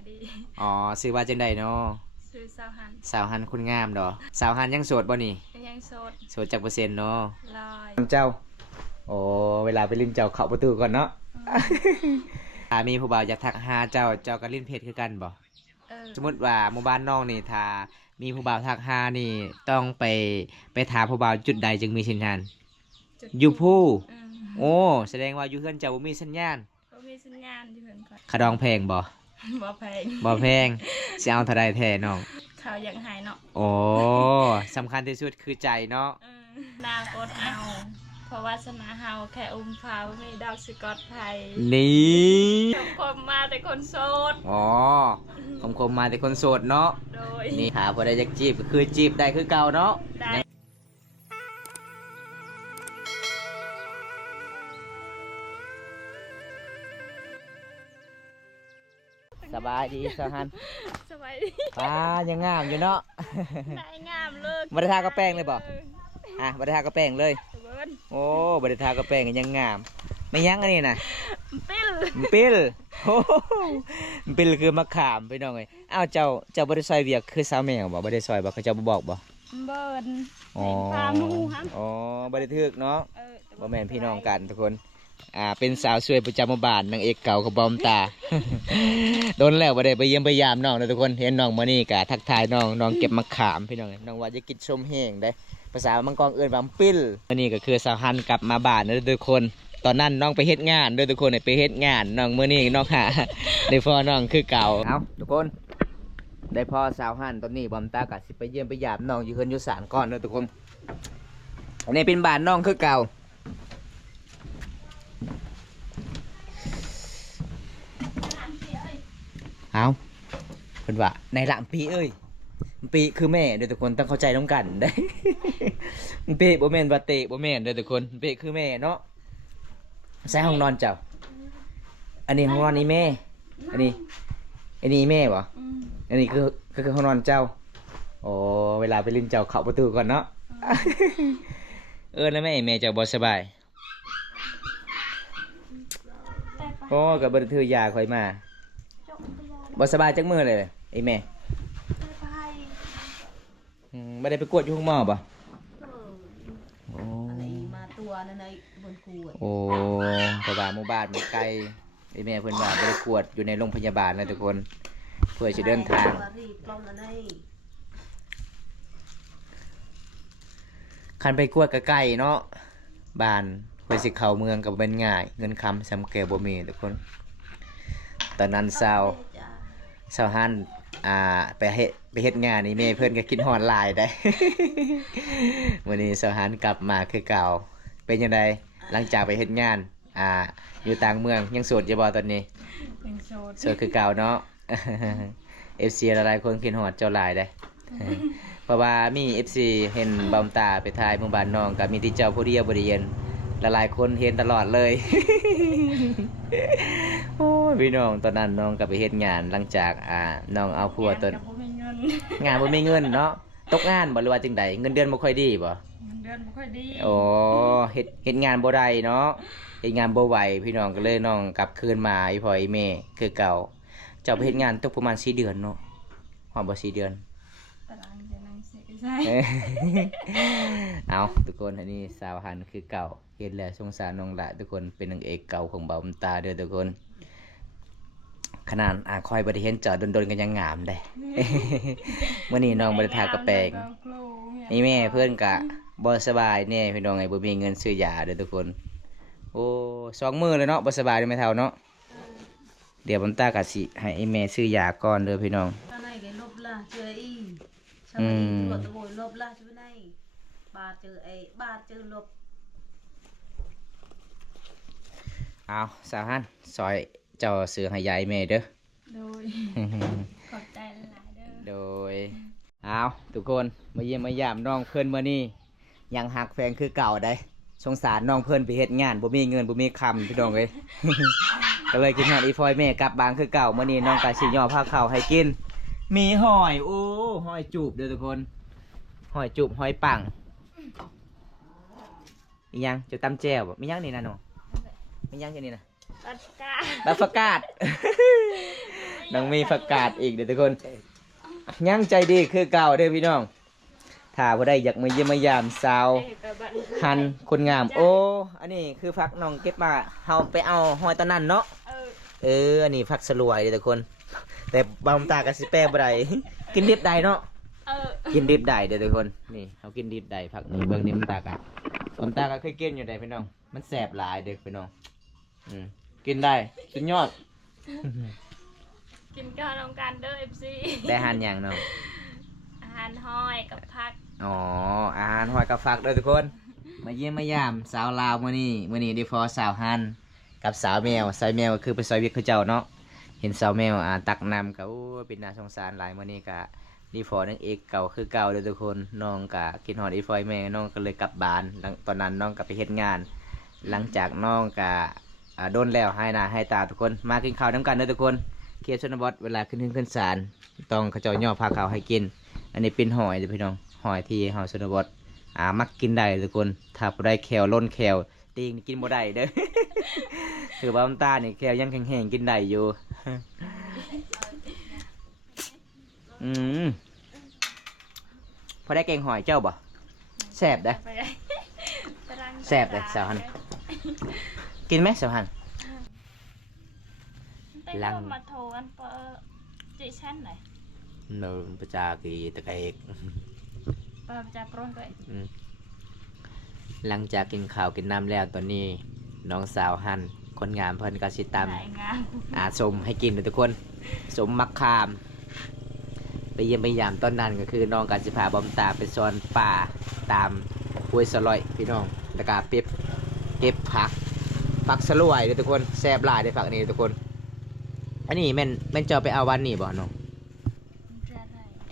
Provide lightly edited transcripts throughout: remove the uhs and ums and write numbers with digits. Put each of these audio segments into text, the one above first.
ายดีอ๋อซื้อว่าจังใดเนาะซื้อสาวหันสาวหันคุณงามดอกสาวหันยังโสดบ่นี่ยังโสดโสดจักเปอร์เซ็นต์เนาะลอยเจ้าโอ้เวลาไปลิ้นเจ้าเข้าประตูก่อนเนาะถ้ามีผู้บ่าวอยากทักหาเจ้าก็ลิ้นเพจคือกันบ่สมมุติว่าหมู่บ้านน้องนี่ถ้ามีผู้บ่าวทักหานี่ต้องไปถามผู้บ่าวจุดใดจึงมีสัญญาณอยู่ผู้โอ้แสดงว่าอยู่เฮือนเจ้าบ่มีสัญญาณบ่มีสัญญาณอยู่เพิ่นก่อนขะดองแพงบ่บ่แพงบ่แพงสิเอาเท่าใดแท้น้องเขาอยากหายเนาะโอ้สำคัญที่สุดคือใจเนาะนางกดเอาเพราะวาสนาเฮาแค่อุ้มพาไม่ดาวสกอตไทยนี่ผมมาแต่คนโสดอ๋อคมมาแต่คนโสดเนาะโดยนี่หาพอได้จักจีบก็คือจีบได้คือเก่าเนาะได้สบายดีสหันสบายดีป้ายังงามอยู่เนาะได้งามเลยบริทากระแป้งเลยบ่บริทากระแป้งเลยโอ้บริทากระแป้งยังงามไม่ยั้งอันนี้นะปิลโอ้ปิลคือมะขามไปน้องเลยอ้าวเจ้าบริซอยเวียกคือสาวแมวบ่บริซอยบ่เขาเจ้าบอกบ่เบิร์นอ๋ออ๋อบริทึกเนาะบ่แม่นพี่น้องกันทุกคนเป็นสาวสวยประจำหมู่บ้านนางเอกเก่ากับบอมตาโดนแล้วบ่ได้ไปเยี่ยมไปยามน้องนะทุกคนเห็นน้องมื้อนี้ก็ทักทายน้องเก็บมะขามพี่น้องน้องว่าจะกินส้มแห้งได้ภาษามังกรเอิ้นว่าปิ้ลมื้อนี้ก็คือสาวฮันกลับมาบ้านนะทุกคนตอนนั้นน้องไปเฮ็ดงานด้วยทุกคนไปเฮ็ดงานน้องมื้อนี้น้องหาได้พ่อน้องคือเก่าเอ้าทุกคนได้พ่อสาวฮันตอนนี้บอมตาก็สิไปเยี่ยมไปยามน้องอยู่เฮือนอยู่ศาลก่อนเด้อทุกคนอันนี้เป็นบ้านน้องคือเก่าเอาเป็นว่าในหลังปีเอ้ยปีคือแม่เดี๋ยวทุกคนต้องเข้าใจต้องกันได้ปีโบแมนบาเตโบแมนเดี๋ยวทุกคนปีคือแม่เนาะใส่ห้องนอนเจ้าอันนี้ห้องนอนนี้แม่อันนี้แม่บ่อันนี้คือห้องนอนเจ้าโอ้เวลาไปลิ้นเจ้าเข้าประตูก่อนเนาะแล้วแม่เจ้าบ่สบายโอ้กับบันทึกยาคอยมาบ่สบายจักมือเลยไอ้แม่ไม่ได้ไปกวดอยู่ห้องหมอป่ะอะไรมาตัวนั่นไอ้บนขวดโอ้เพราะว่าหมู่บ้านมันไกลไอ้แม่เพิ่นว่าไม่ได้กวดอยู่ในโรงพยาบาลนะทุกคนเพื่อจะเดินทางคันไปกวดก็ใกล้เนาะบ้านเพื่อสิเข้าเมืองกับเป็นง่ายเงินคำสำแก่บ่มีทุกคนตอนนั้นสาวฮันไปเฮ็ดงานนี่แม่เพื่อนก็คิดฮอดหลายได้ วันนี้สาวฮันกลับมาคือเก่าเป็นยังไงหลังจากไปเฮ็ดงานอยู่ต่างเมืองยังโสดอยู่บ่ตอนนี้ยังโสดคือเก่าเนาะ FC หลายคนคิดฮอดเจ้าหลายได้ เพราะว่ามี FC เห็นบอมตาไปถ่ายหมู่บ้านน้องก็มีที่เจ้าผู้เดียวบ่ได้เห็นหลายคนเห็นตลอดเลย โอ้ยพี่น้องตอนนั้นน้องก็ไปเฮ็ดงานหลังจากน้องเอาผัวตนงานบ่มีเงินเนาะตกงานบ่หรือว่าจังใดเงินเดือนบ่ค่อยดีบ่เงินเดือนบ่ค่อยดีโอ้เฮ็ดงานบ่ได้เนาะเฮ็ดงานบ่ไหวพี่น้องก็เลยน้องกลับคืนมาอีพ่ออีแม่คือเก่าเจ้าไปเฮ็ดงานตกประมาณ4เดือนเนาะฮอดบ่4เดือนตารางจะนั่งเสกใช่เอาทุกคนอันนี้สาวหันคือเก่าเห็นแล้วสงสารน้องละทุกคนเป็นนางเอกเก่าของบ่าวตาเด้อทุกคนขนาดคอยบริเห็นจอดโดนๆกันยังงามได้ เมื่อนี้น้องบริทากระแปงนี่แม่เพื่อนกะบ่สบายเนี่ยพี่น้องไงบ่มีเงินซื้อยาเด้อทุกคนโอ้2 มื้อเลยเนาะบ่สบายเลยไม่เท่าเนาะเดี๋ยวผมตากะสิให้ไอ้แม่ซื้อยาก่อนเด้อพี่น้องตอนไหนแกลบล่ะเจออีชาวบ้านตรวจตะโวยลบล่ะช่วยไหนบาดเจอลบเอาสาวฮันซอยเจ้าซื้อให้ยายแม่เด้อโดยขอบใจหลายเด้อโดยเอาทุกคนมาเยี่ยมมายามน้องเพิ่นมื้อนี้ยังหักแฟงคือเก่าได้สงสารน้องเพิ่นไปเฮ็ดงานบ่มีเงินบ่มีคำพี่น้องเอ้ย ก็เลยกินฮอดอีพอยแม่กลับบางคือเก่ามื้อนี้น้องก็สิย่อผ้าข้าวให้กินมีหอยโอ้หอยจูบเด้อทุกคนหอยจูบหอยปังอีหยังจะตำแจ่วบ่มีหยังนี่นะน้องมีหยังจังนี่นะ บัดกา บัดฟักกาด น้องมีฟักกาดอีกเด้อทุกคนยังใจดีคือเก่าเด้อพี่น้องถ้าบ่ได้อยากมาเยี่ยมมายามสาวหันคนงามโอ้อันนี้คือฟักน้องเก็บมาเฮาไปเอาหอยตอนนั้นเนาะอันนี้ฟักสลวยเด้อทุกคนแต่บางตาก็สิแปรบ่ได้ กินดิบได้เนาะกินดิบได้เด้อทุกคนนี่เฮากินดิบได้ฟักนี่เบิ่งนี่มันตากะผมตาก็เคยกินอยู่ได้พี่น้องมันแสบหลายเด้อพี่น้องกินได้สุดยอด กินข้าวน้องกันเด้อ FC ได้อาหารอย่างเนาะ อาหารห้อยกับผัก อ๋ออาหารหอยกับฟักเด้อทุกคน มาเยี่ยมมายามสาวลาวมื้อนี้ดีพอสาวฮันกับสาวแมวสาวแมวก็คือไปซอยเวียกเขาเจ้าเนาะเห็นสาวแมวตักน้ำก็โอ้เป็นน่าสงสารหลายมื้อนี้ก็ดีพอนังเอกเก่าคือเก่าเด้อทุกคนน้องก็คิดฮอดอีฟอยแม่น้องก็เลยกลับบ้านตอนนั้นน้องก็ไปเฮ็ดงาน หลังจากน้องก็โดนแล้วให้หน้าให้ตาทุกคนมากินข้าวน้ำกันเด้อทุกคนเคียร์ชนบทเวลาขึ้นศาลต้องเขาเจ้าย่อพาข้าวให้กินอันนี้เป็นหอยเด้อพี่น้องหอยที่เฮาชนบทมักกินได้ทุกคนถ้าบ่ได้แควล้นแควตีงกินบ่ได้เด้อ คือว่าน้ำตาเนี่ยแควยังแข็งๆกินได้อยู่ พอได้แกงหอยเจ้าบ่แซ่บเด้อแซ่บเด้อสาวหันกินไหมสาวหัน ลังมาโทรกันเปอจีชั้นไหน นประจากีตะเกก ปลาจะปรุงด้วย หลังจากกินข้าวกินน้ำแล้วตอนนี้น้องสาวหันคนงามเพิ่นก็สิตำสมให้กินทุกคนสมมักคามไปเยี่ยมไปยามตอนนั้นก็คือน้องกาสิพาบอมตาไปซอนป่าตามห้วยสลอยพี่น้องแล้วก็เก็บผักสลวยทุกคนแซ่บหลายได้ผักนี้ทุกคนอันนี้แม่นเจ้าไปเอาวันนี้บ่น้อง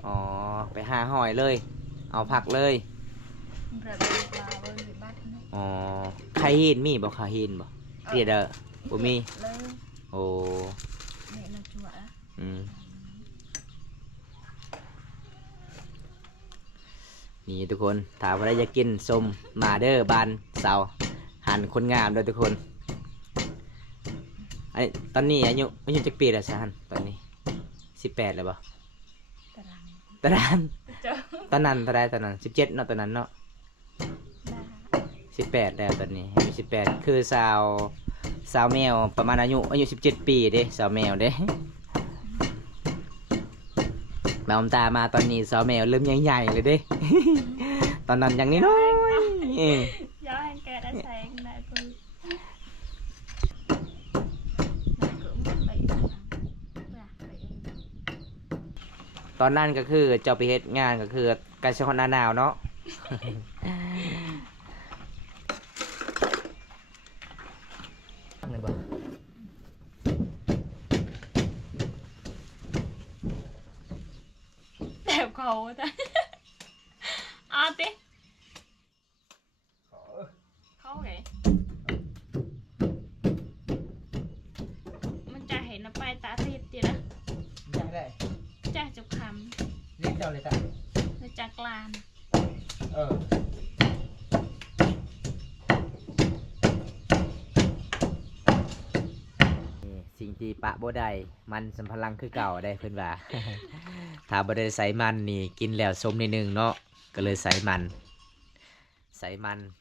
อ๋อไปหาหอยเลยเอาผักเลยอ๋อไข่หินมีบ่ไข่หินบ่เดี๋ยวบ่มีโอ้นี่ทุกคนถ้าว่าได้จะกินส้มมาเด้อบานเสาหันคนงามด้วยทุกคนไอ้ตอนนี้อายุจักปีแล้วสะหันตอนนี้18แล้วบ่ตอนนั้นเท่าไรตอนนั้น17เนาะตอนนั้นเนาะ18แล้วตอนนี้อายุ18คือสาวแมวประมาณอายุ17 ปีเด้สาวแมวเด้มาอมตามาตอนนี้สาวแมวเริ่มใหญ่ๆเลยเด้ ตอนนั้นยังน้อยย้อนแกได้ใส่ได้ปุ๊บตอนนั้นก็คือเจ้าไปเฮ็ดงานก็คือการใช้คนหน้าหนาวเนาะ แต่เขาแต่อาติเขาไงมันจะเห็นไปตาทิพย์จีนะได้จะจุกคำ เรียกเจ้าเลยจ้ะ แล้วจากลานสิ่งที่ปะบ่ได้มันสัมพลังคือเก่าได้เพิ่นว่า ถ้าบ่ได้ใส่มันนี่กินแล้วสมนิดนึงเนาะก็เลยใส่มัน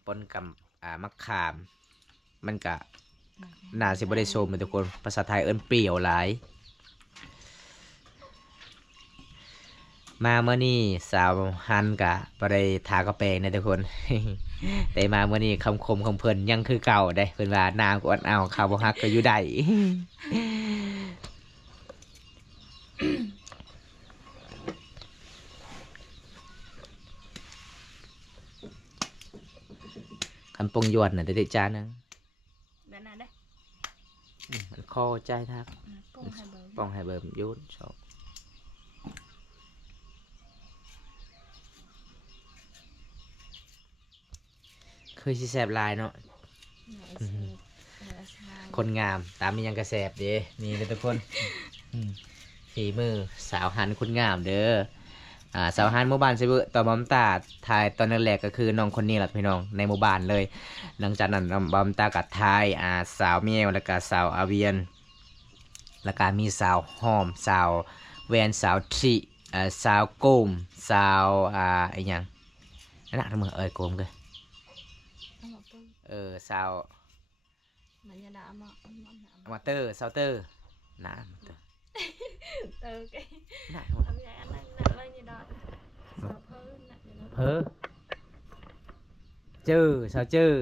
ปนกับมะขามมันก็น่าสิบ่ได้สมทุกคนภาษาไทยเอิ้นเปรี้ยวหลายมาเมื่อนี้สาวฮันกะบ่ได้ทากระแปงนะทุกคน แต่มาเมื่อนี้คำคมของเพิ่นยังคือเก่าได้เพิ่นว่านางก็อดเอาข้าวบ่ฮักก็อยู่ได้ คำปงยวนน่ะได้จานนึงแบบนั้นได้มันคอใจทักปองให้เบิ่มยุนชอบคือสิแสบลายเนาะคนงามตามมียังกระแสบเด้นี่เลยทุกคนฝีมือสาวหันคนงามเด้อ สาวฮันหมู่บ้านเซเบอร์ต่อบอมตาทายตอนแรกๆก็คือน้องคนนี้แหละพี่น้องในหมู่บ้านเลยหลังจากนั้นบอมตากับทายสาวเมียวแล้วก็สาวอาเวียนแล้วก็มีสาวหอมสาวแวนสาวทรีสาวโกมสาวไอ้หยังนั่นน่ะทั้งหมดโกมเลยสาว มันจะด่ามา มาเตอร์ซาวเตอร์นะ cái นะ ทำอย่างนั้นนั่นเลยนี่ดอกเพิ่นน่ะ เพ้อเจอสาวเจอ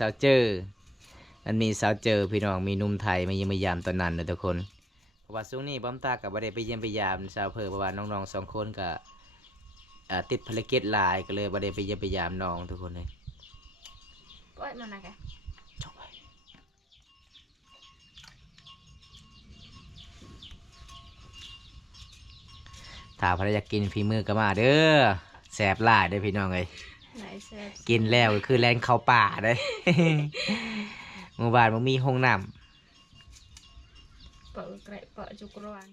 สาวเจอมันมีสาวเจอพี่น้องมีหนุ่มไทยมาเยี่ยมมายามตอนนั้นนะทุกคนเพราะว่าช่วงนี้บ้อมตากับบ่ได้ไปเยี่ยมไปยามสาวเพ้อเพราะว่าน้องๆ2 คนก็ติดภารกิจหลายก็เลยบ่ได้ไปเยี่ยมไปยามน้องทุกคนเลย ก้อยมันน่ะแก ถ้าพระอยากกินฝีมือก็มาเด้อแสบหลายเด้อพี่น้องเอ้ย ไหนแซ่บ กินแล้วก็คือแรงเข้าป่าเด้อ หมู่บ้านบ่มีห้องน้ เปิดเกระเปิดจุกรวง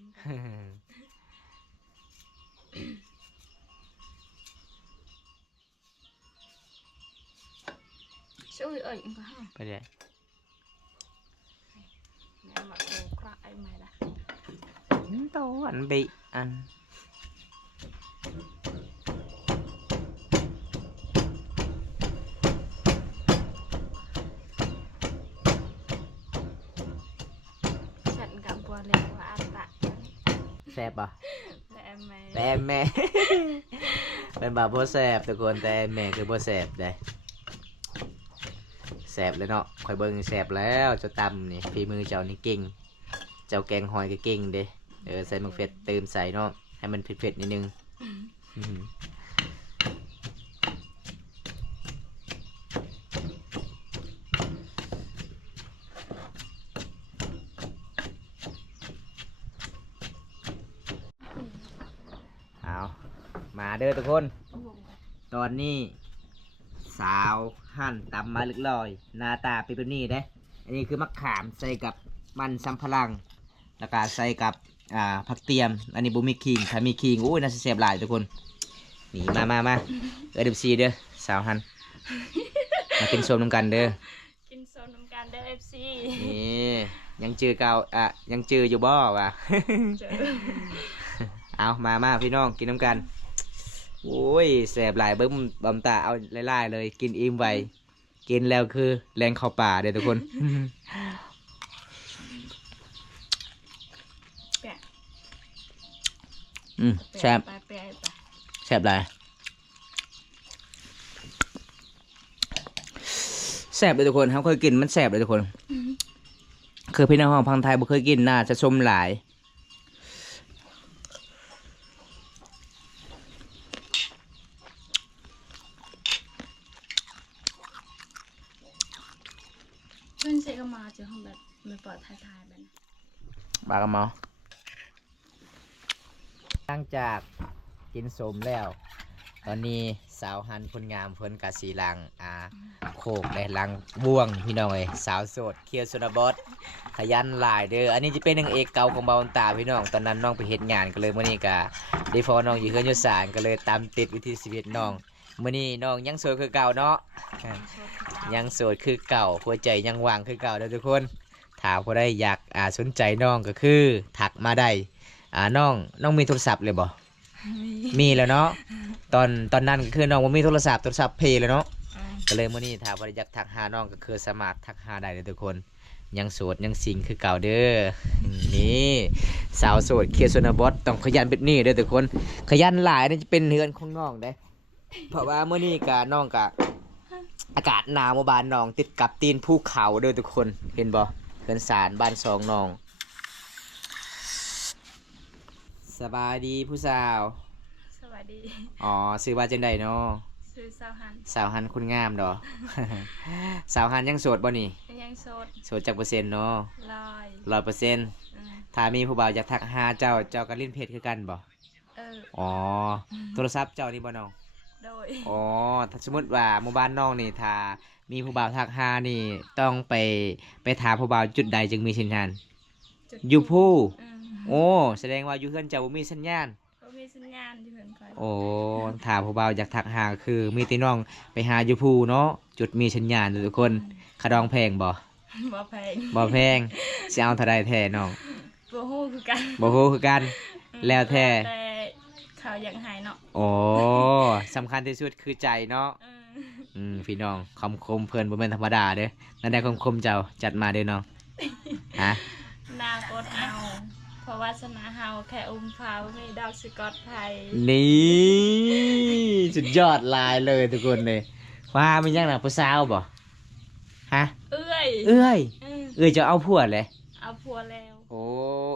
ช่วยเอ้ยก็ฮะ ไปเลย แม่มาโคกระไอ้แม่ละ โตอันบีอัน ฉันกับบัวเล็กว่าอันตะ แซ่บป่ะ และแม่ แต่แม่ เป็นบ่าบ่แซ่บทุกคนแต่แม่คือบ่แซ่บได้แซ่บเลยเนาะคอยเบิ่งแซ่บแล้วเจ้าตำนี่ฝีมือเจ้านี่เก่งเจ้าแกงหอยก็เก่งเด้ใส่มะเขือเติมใส่เนาะให้มันเผ็ดๆนิดนึงอื้อหือเอามาเด้อทุกคน ตอนนี้สาวหั่นตำมาลึกลอยหน้าตาเป็นแบบนี้เด้อันนี้คือมะขามใส่กับมันสำปะหลังแล้วก็ใส่กับผักเตรียมอันนี้บุมีขิงถ้ามีขิงโอ้ยน่าจะแซ่บหลายทุกคนนี่มาเดี๋ยวซีเด้อสาวหั่นมากินส้มน้ำกันเด้อ กินโซนน้ำกันเด้อ FC นี่ยังจือเก่ายังจืออยู่บ่วะ เจอ เอามาพี่น้องกินน้ำกันโอ้ยแสบหลายเบิ้มบำตาเอาไล่ๆเลยกินอิ่มไวกินแล้วคือแรงเข้าป่าเด้อทุกคน แปะ แซ่บ ไปไป แซ่บหลายแซ่บเลยทุกคนครับเคยกินมันแซ่บเลยทุกคนคือพี่น้องของพังไทยบ่เคยกินน่าจะชมหลาย เพื่อนเซ็กมาเจอห้องแบบมันเปิดท้ายๆแบบ บากระเมาหลังจากกินสมแล้ว ตอนนี้สาวฮันคนงามเพิ่นกะสีลังโคกได้ลังบ่วงพี่น้องเอ้ยสาวโสดเคียวสุนบดขยันหลายเด้ออันนี้จะเป็นนางเอกเก่าของเบาตาพี่น้องตอนนั้นน้องไปเฮ็ดงานก็เลยมื้อนี้ก็ได้ฟอน้องอยู่เฮือนอยู่ศาลก็เลยตามติดวิถีชีวิตน้องมื้อนี้น้องยังโสดคือเก่าเนาะยังโสดคือเก่าหัวใจยังว่างคือเก่าเด้อทุกคนถ้าผู้ใดอยากสนใจน้องก็คือทักมาได้น้องมีโทรศัพท์เลยบ่มีแล้วเนาะตอนนั้นก็คือน้องบ่มีโทรศัพท์เพย์เลยเนาะก็เลยมื้อนี้ถ้าบ่ได้อยากทักหาน้องก็คือสามารถทักหาได้เลยทุกคนยังโสดยังสิงคือเก่าเด้อนี่สาวโสดเคียร์ชนบทต้องขยันแบบนี้เด้อทุกคนขยันหลายนี่จะเป็นเฮือนของน้องเด้เพราะว่ามื้อนี้ก็น้องก็อากาศหนาวมาบ้านน้องติดกับตีนภูเขาเด้อทุกคนเห็นบ่เฮือนศาลบ้าน2น้องสบายดีผู้สาว สวัสดี อ๋อซื้อว่าจังใดเนาะ ซื้อสาวหัน สาวฮันคุณงามดอก สาวฮันยังโสดบ่นี่ ยังโสด โสดจักเปอร์เซ็นต์เนาะ ลอย 100%ถ้ามีผู้บ่าวอยากทักหาเจ้าก็ลิ้นเพจคือกันบ่อ๋อโทรศัพท์เจ้านี่บ่น้อง โดย อ๋อถ้าสมมุติว่าหมู่บ้านน้องนี่ถ้ามีผู้บ่าวทักหานี่ต้องไปถามผู้บ่าวจุดใดจึงมีสัญญาณอยู่ผู้โอ้แสดงว่าอยู่เฮือนเจ้าบ่มีสัญญาณ ม มีสัญญาณอยู่เพิ่นคอย โอ้ถามผู้บ่าวอยากทักหาคือมีแต่น้องไปหาอยู่ภูเนาะจุดมีสัญญาณเด้อทุกคนคาดองแพงบ่ บ่แพง บ่แพงสิเอาเท่าใดแท้น้อง บ่ฮู้คือกัน บ่ฮู้คือกันแล้วแท้ แต่เขาอยากหายเนาะ โอ้สำคัญที่สุดคือใจเนาะ เออ พี่น้องคำคมเพิ่นบ่แม่นธรรมดาเด้อนั่นได้คำคมเจ้าจัดมาเด้อน้องฮะ นาคตเอาเพราะวาสนาเฮาแค่อุ้มฟ้าบ่มีดาวสกอตไทย นี่สุดยอดหลายเลยทุกคนเลยว่ามีหยังน่ะผู้สาวบ่ฮะ เอ้ย เอ้ย เออ เอ้ยจะเอาผัวเลย เอาผัวแล้ว โอ้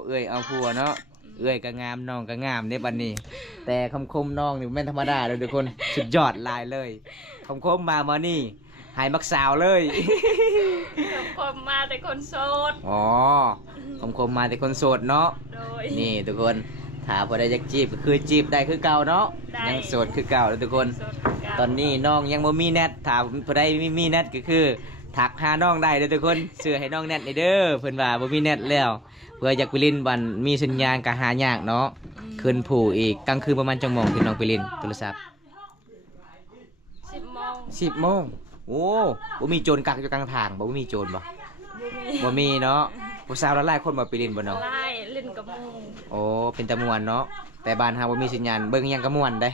เอ้ยเอาผัวเนาะเอ้ยก็งามน้องก็งามเด้บัดนี้ แต่คำคมน้องนี่บ่แม่นธรรมดาเลยทุกคนสุดยอดหลายเลยคำคมมามื้อนี้ให้มักสาวเลย กับคนมาแต่คนโสด อ๋อคำคมมาแต่คนโสดเนาะ โดย นี่ทุกคนถ้าพอได้อยากจีบก็คือจีบได้คือเก่าเนาะ ได้ ยังโสดคือเก่าเลยทุกคน โสดคือเก่า ตอนนี้น้องยังบ่มีแนทถ้าพอได้มีแนทก็คือทักหาน้องได้เด้อทุกคนเสื้อให้น้องแนทเด้อเพิ่นว่าบ่มีแนทแล้วเพื่ออยากไปลินบันมีสัญญาณก็หายากเนาะคืนผู้อีกกลางคืนประมาณจังโมงที่น้องไปลินโทรศัพท์ 10 โมง 10 โมงโอ้บ่มีโจรกักอยู่กลางทางบ่มีโจรบ่ บ่มี บ่มีเนาะผู้สาวหลายๆคนบ่ไปลินบ่เนาะ ไล่เล่นกับหมู โอ้เป็นตะมวนเนาะแต่บ้านเฮาบ่มีสัญญาณเบิ่งหยังก็ม่วนได้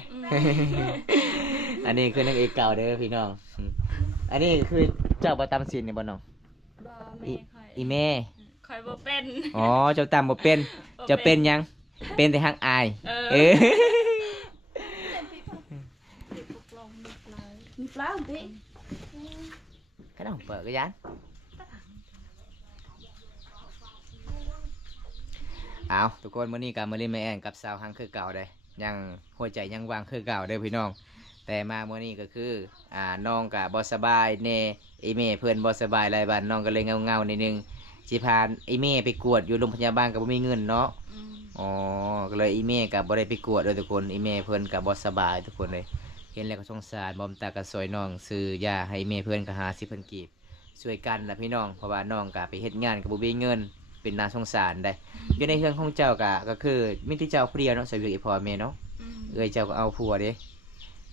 อันนี้คือนางเอกเก่าเด้อพี่น้องอันนี้คือเจ้าบ่ตำศีลนี่บ่น้อง บ่แม่คอย อีแม่ คอยบ่เป็น อ๋อเจ้าตำบ่เป็นเจะเป็นหยังเป็นแต่ฮักอาย เออ ลงนิดหน่อย มีปลาพี่ cái nào vợ cái dánเอาทุกคนมื้อนี้ก็มาเล่นแม่แอนกับสาวฮังคือเก่าเด้ยังหัวใจยังวางคือเก่าเด้อพี่น้อง แต่มามื้อนี้ก็คือน้องก็บ่สบายแน่อีแม่เพิ่นบ่สบายหลายวันน้องก็เลยเงาๆนิดนึงสิพาอีแม่ไปกวดอยู่โรงพยาบาลก็บ่มีเงินเนาะ อืม อ๋อก็เลยอีแม่ก็บ่ได้ไปกวดเด้อทุกคนอีแม่เพิ่นก็บ่สบายทุกคนเลยเห็นแล้วก็สงสารบอมตาก็ซอยน้องซื้อยาให้แม่เพิ่นก็50,000กีบช่วยกันล่ะพี่น้องเพราะว่าน้องก็ไปเฮ็ดงานก็บ่มีเงินเป็นน่าสงสารได้อยู่ในเรื่องของเจ้าก็คือมีแต่เจ้าผู้เดียวเนาะใส่เวียกอีพ่อแม่เนาะ อืม เอ้ยเจ้าก็เอาผัวเด้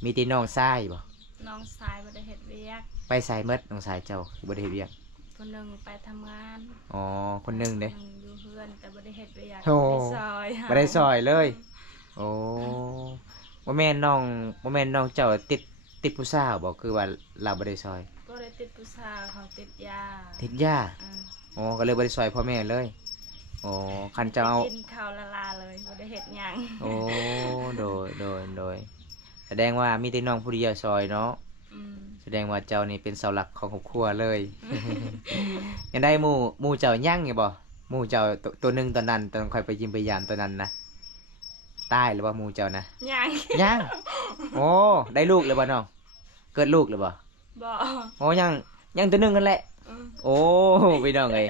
มีแต่น้องชายบ่ น้องชายบ่ได้เฮ็ดเวียก ไปใส่เมดน้องชายเจ้าบ่ได้เฮ็ดเวียก คนหนึงไปทำงาน อ๋อคนหนึงเด้ คนหนึ่งอยู่เพื่อนแต่บ่ได้เฮ็ดเวียก โธ่ บ่ได้ซอย บ่ได้ซอยเลย โอ้บ่แม่นน้องบ่แม่นน้องเจ้าติดผู้สาวบ่คือว่าเราบ่ได้ซอย บ่ได้ติดผู้สาวเขาติดยา ติดยา อืม อ๋อก็เลยบ่ได้ซอยพ่อแม่เลยอ๋อคันเจ้าเอา กินข้าวละลาเลยบ่ได้เฮ็ดหยัง โอ้โดยแสดงว่ามีแต่น้องผู้เดียวซอยเนาะ อืม แสดงว่าเจ้านี่เป็นเสาหลักของครอบครัวเลย ยังได้หมู่เจ้ายั่งอยู่บ่หมู่เจ้าตัวหนึงตอนนั้นตอนค่อยไปยิมไปยามตัวนั้นนะตายหรือว่าหมู่เจ้านะ หยัง ยังโอ้ได้ลูกเลยบ่น้องเกิดลูกเลยบ่ บ่ โอ้ยังตัวหนึงกันแหละ อืม โอ้พี่น้องเอ้ย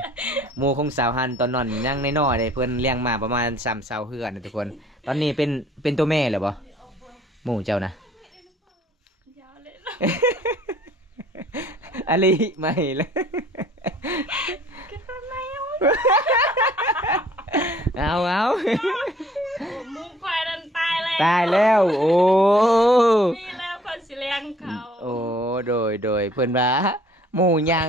หมู่ของสาวหันตอนนั้นยังน้อยๆเลยเพิ่นเลี้ยงมาประมาณ3 เสาเฮือนนะทุกคน ตอนนี้เป็นตัวแม่เลยบ่หมู่เจ้านะ ยาวเลย อะไรไม่เลย คิดว่าไม่ เอา โอ้หมูควายนั่นตายแล้ว ตายแล้วโอ้ นี่แล้วคนสิเลี้ยงเขา โอ้โดยเพิ่นว่าหมู่ยัง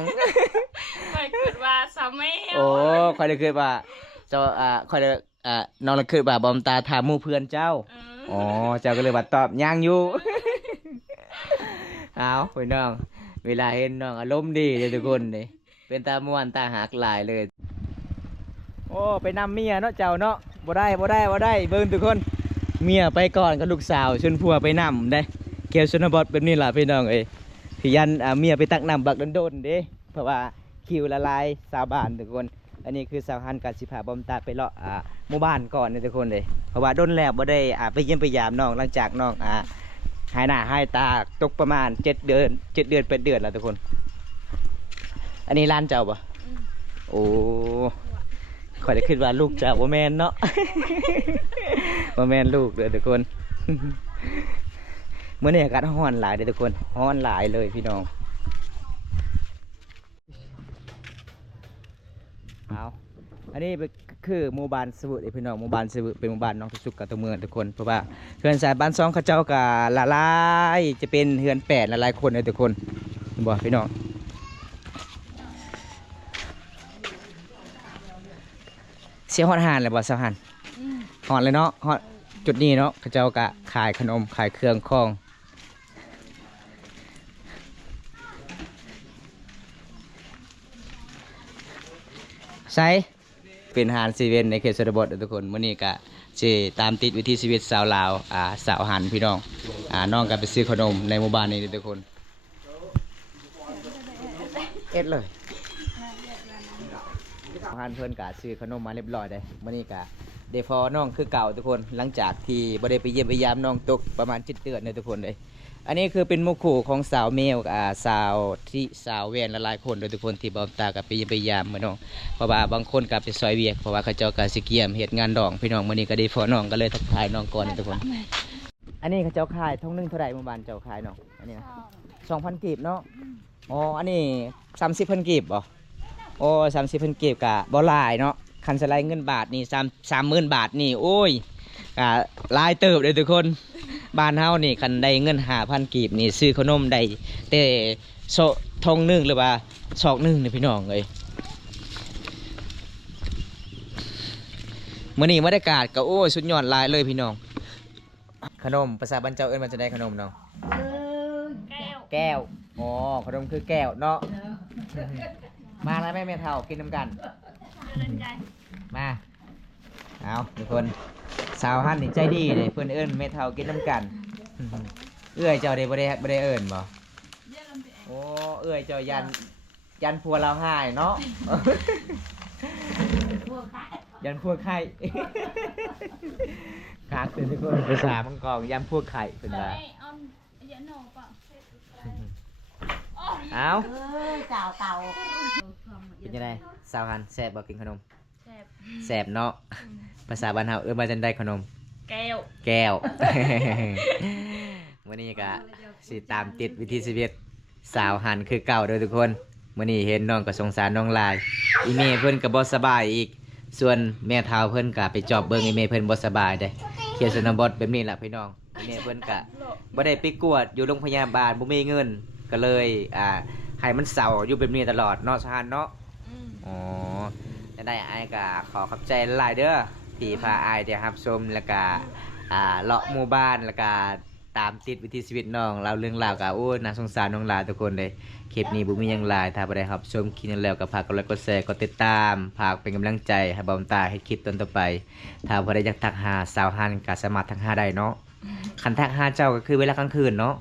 คอยคิดว่าสามี โอ้คอยได้คิดว่าเจ้าคอยได้น้องได้คิดว่าบอมตาถามหมู่เพื่อนเจ้า อืม อ๋อเจ้าก็เลยว่าตอบยังอยู่ เอาพี่น้องเวลาเห็นน้องอารมณ์ดีเลยทุกคนนี่เป็นตาม่วนตาหักหลายเลย โอ้ไปนำเมียเนาะเจ้าเนาะบ่ได้เบิ่งทุกคนเมียไปก่อนกับลูกสาวชวนผัวไปนำได้เกี่ยวชนบทแบบนี้ล่ะพี่น้องเอ้ยพี่ยันเมียไปตักน้ำบักโดนๆเด้เพราะว่าคิวละลายสาวบ้านทุกคน อันนี้คือสาวฮันกับสิพาบอมตาไปเลาะหมู่บ้านก่อนนี่ทุกคนเลยเพราะว่าโดนแล้วบ่ได้ไปเยี่ยมไปยามน้องหลังจากน้องหายหน้าหายตาตกประมาณ7 เดือน8 เดือนแล้วทุกคน อันนี้ร้านเจ้าปะ อืม โอ้ขอยได้คิดว่าลูกเจ้าบ่แม่นเนาะ บ่แม่นลูกเด้อทุกคน มื้อนี้อากาศร้อนหลายเด้อทุกคนร้อนหลายเลยพี่น้องเอาอันนี้ คือหมู่บ้านสวุพี่น้องหมู่บ้านสวุเป็นหมู่บ้านน้องทุกสุขกับตัวเมืองทุกคนเพราะว่าเฮือนสายบ้าน2เขาเจ้าก็ละลายจะเป็นเฮือน8ละลายคนเลยทุกคนเห็นบ่พี่น้องเสียฮอดหานเลยบ่สาวหันฮอดเลยเนาะฮอดจุดนี้เนาะเขาเจ้าก็ขายขนมขายเครื่องของใช่เป็นหานซีเวนในเขตชนบททุกคนมื้อนี้ก็สิตามติดวิถีชีวิตสาวลาวสาวหันพี่น้องน้องก็ไปซื้อขนมในหมู่บ้านนี้ทุกคนเอ็ดเลยสาวหันเพิ่นก็ซื้อขนมมาเรียบร้อยได้มื้อนี้ก็ได้พอน้องคือเก่าทุกคนหลังจากที่บ่ได้ไปเยี่ยมไปยามน้องตกประมาณ7 เดือนเลยทุกคนเลยอันนี้คือเป็นหมู่คู่ของสาวเมลสาวที่สาวแวนหลายๆคนโดยทุกคนที่บอมตากับไปเยี่ยมไปยามมื้อน้องเพราะว่าบางคนกับไปซอยเวียกเพราะว่าเขาเจ้าก็สิเกียมเฮ็ดงานดองพี่น้องมื้อนี้ก็ได้พอน้องก็เลยทักทายน้องก่อนทุกคนอันนี้เขาเจ้าขายท่องนึงเท่าไหร่หมู่บ้านเจ้าขายน้องอันนี้นะ 2,000 กีบเนาะอ๋ออันนี้30,000 กีบบ่โอ้30,000 กีบก็บ่หลายเนาะคันสไลด์เงินบาทนี่30,000 บาทนี่โอ้ยหลายเติบเลยทุกคนบ้านเฮานี่คันได้เงิน5,000 กีบนี่ซื้อขนมได้แต่ทงนึงหรือว่าซอกนึงนี่พี่น้องเอ้ยมื้อนี้บรรยากาศก็โอ้ยสุดยอดหลายเลยพี่น้องขนมภาษาบ้านเจ้าเอิ้นว่าจะได้ขนมน้อง แก้วอ๋อขนมคือแก้วเนาะ มาแล้วแม่เฒ่ากินน้ำกัน มา เอาทุกคนสาวฮั่นนี่ใจดีเลยเพื่อนเอิ้นแม่เฒ่ากินน้ำกัน เอื้อยเจ้าได้บ่ได้เอิ้นบ่โอ้เอื้อยเจ้ายันพัวเราหายเนาะ ยันพวกไข่ คากเป็นทุกคนภาษามังกรยันพวกไข่เป็นว่าเอา เจ้าเต่า เป็นยังไงสาวฮันแซ่บบ่กินขนม แซ่บ แซ่บเนาะภาษาบ้านเฮาเอิ้นว่าจังได้ขนม แก้ว แก้ว มื้อนี้ก็สิตามติดวิถีชีวิตสาวหันคือเก่าเด้อทุกคนมื้อนี้เห็นน้องก็สงสารน้องหลายอีเมเพิ่นก็บ่สบายอีกส่วนแม่เฒ่าเพิ่นก็ไปจอบเบิ่งอีเมเพิ่นบ่สบายเด้เขียนชนบทแบบนี้ล่ะพี่น้องอีเมเพิ่นก็บ่ได้ไปกวดอยู่โรงพยาบาลบ่มีเงินก็เลยให้มันเศร้าอยู่แบบนี้ตลอดเนาะสหันเนาะอ๋อจะได้อ้ายก็ขอขอบใจหลายเด้อที่พาอ้ายได้รับชมแล้วก็เลาะหมู่บ้านแล้วก็ตามติดวิถีชีวิตน้องเราเรื่องราวก็โอ้น่าสงสารน้องหลายทุกคนเลยคลิปนี้บ่มีหยังหลายถ้าบ่ได้รับชมคลิปนี้แล้วก็ฝากกดไลค์กดแชร์กดติดตามฝากเป็นกำลังใจให้บ่าวตาให้คลิปต่อไปถ้าบ่ได้อยากทักหาสาวฮันก็สามารถทักหาได้เนาะคันทักหาเจ้าก็คือเวลากลางคืนเนาะ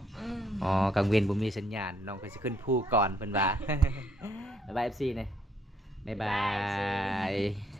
อ๋อกลางเวรบ่มีสัญญาณน้องก็สิขึ้นภูก่อนเพิ่นว่า บ๊ายบาย FC เนี่ยบ๊ายบาย